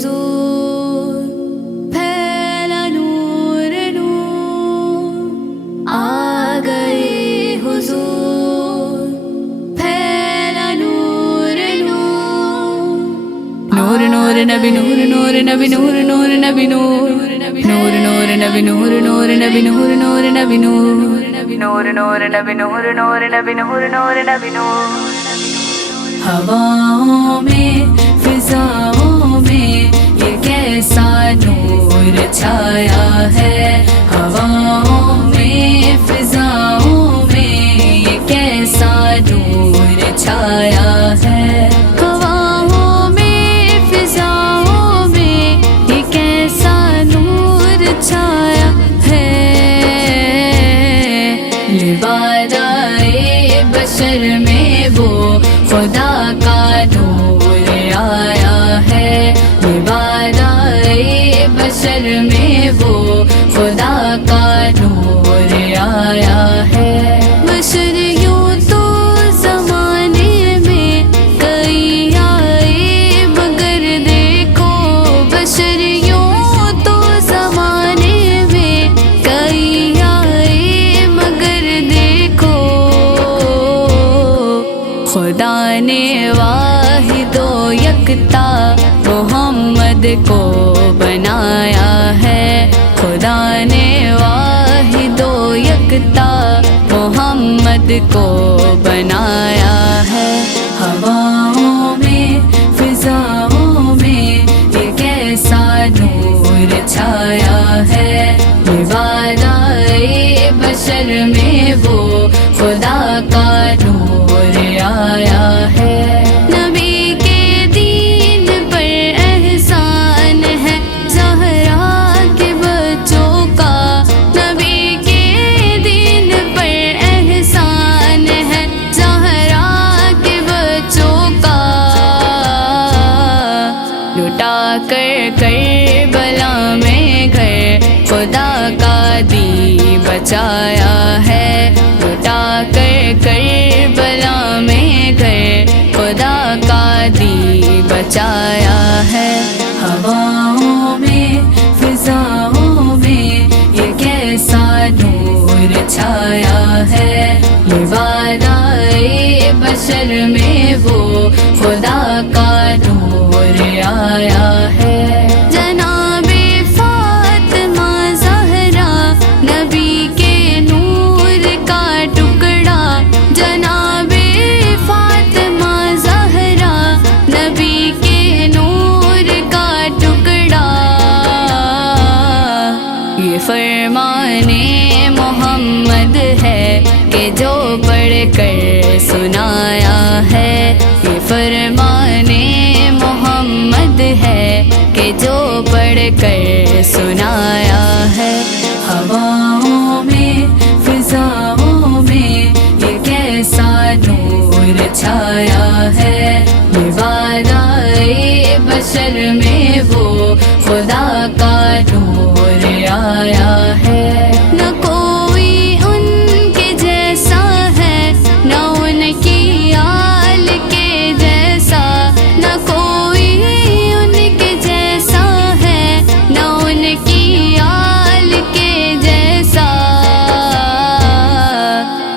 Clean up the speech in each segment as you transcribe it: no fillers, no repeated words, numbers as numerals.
हुजूर, फैला नूर नूर, आ गए हुजूर, फैला नूर नूर। नूर नूर नबी नूर नूर नबी नूर नूर नबी नूर नूर नूर नबी नूर नूर नबी नूर नूर नबी नूर नूर नूर नबी नूर नूर नबी नूर नूर नबी नूर। हवाओं में फिजाओं में ये कैसा नूर छाया है, हवाओं में फिजाओं में ये कैसा नूर छाया है, हवाओं में फिजाओं में ये कैसा नूर छाया है। लिबादाए बशर में वो खुदा का नूर आया है, लिबादाए बशर में वो खुदा का नूर आया है। बशर यूं तो ज़माने में कई आए मगर देखो, बशर यूं तो ज़माने में कई आए मगर देखो, खुदा ने वाहिदो यकता मोहम्मद को बनाया है, खुदा ने वाहिदो यकता मोहम्मद को बनाया है। हवाओं में फिजाओं में ये कैसा नूर छाया है, लिबादाए बशर में वो खुदा का नूर आया है। नबी के दीन पर एहसान है ज़हरा के बच्चों का, नबी के दीन पर एहसान है ज़हरा के बच्चों का। लुटा कर करबला में घर खुदा का दी बचाया है, लुटा कर करबला में घर खुदा का दी बचाया है। हवाओं में फिजाओं में ये कैसा नूर छाया है, लिबादाए बशर में वो खुदा का नूर आया है। जनाबे फातिमा ज़हरा नबी के नूर का टुकड़ा, जनाबे फातिमा ज़हरा नबी के नूर का टुकड़ा। ये फरमाने मोहम्मद है कि जो पढ़ कर सुनाया है, ये फरमाने मोहम्मद है कि जो पढ़ कर सुनाया है। हवाओं में फिजाओं में ये कैसा नूर छाया है, लिबादाए बशर में वो खुदा का नूर आया है। न कोई उनके जैसा है न उनकी आल के जैसा, न कोई उनके जैसा है न उनकी आल के जैसा।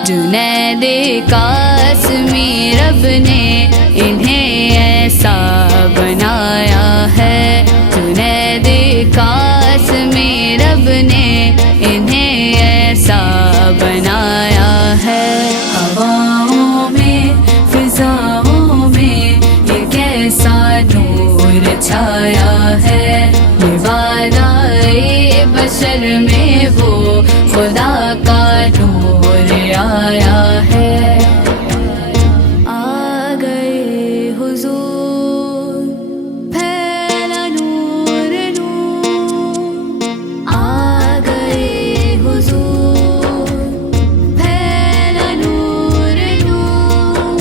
जुनैद कासमी रब ने इन्हें ऐसा बनाया है, जुनैद कासमी रब ने इन्हें ऐसा बनाया है। हवाओं में फिजाओं में ये कैसा नूर छाया है, लिबादाए बशर में वो खुदा का नूर आया है। आ गए हुजूर, फैला नूर नूर, आ गए हुजूर, फैला नूर नूर।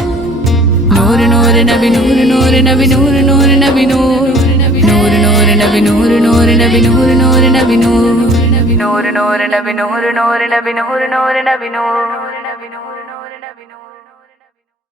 नूर नूर नबी नूर नूर नबी नूर नूर नबी नूर नूर नूर नबी नूर नूर नबी नूर नूर नबी नूर नूर नूर नबी नूर नूर नबी नूर नूर नबी नूर।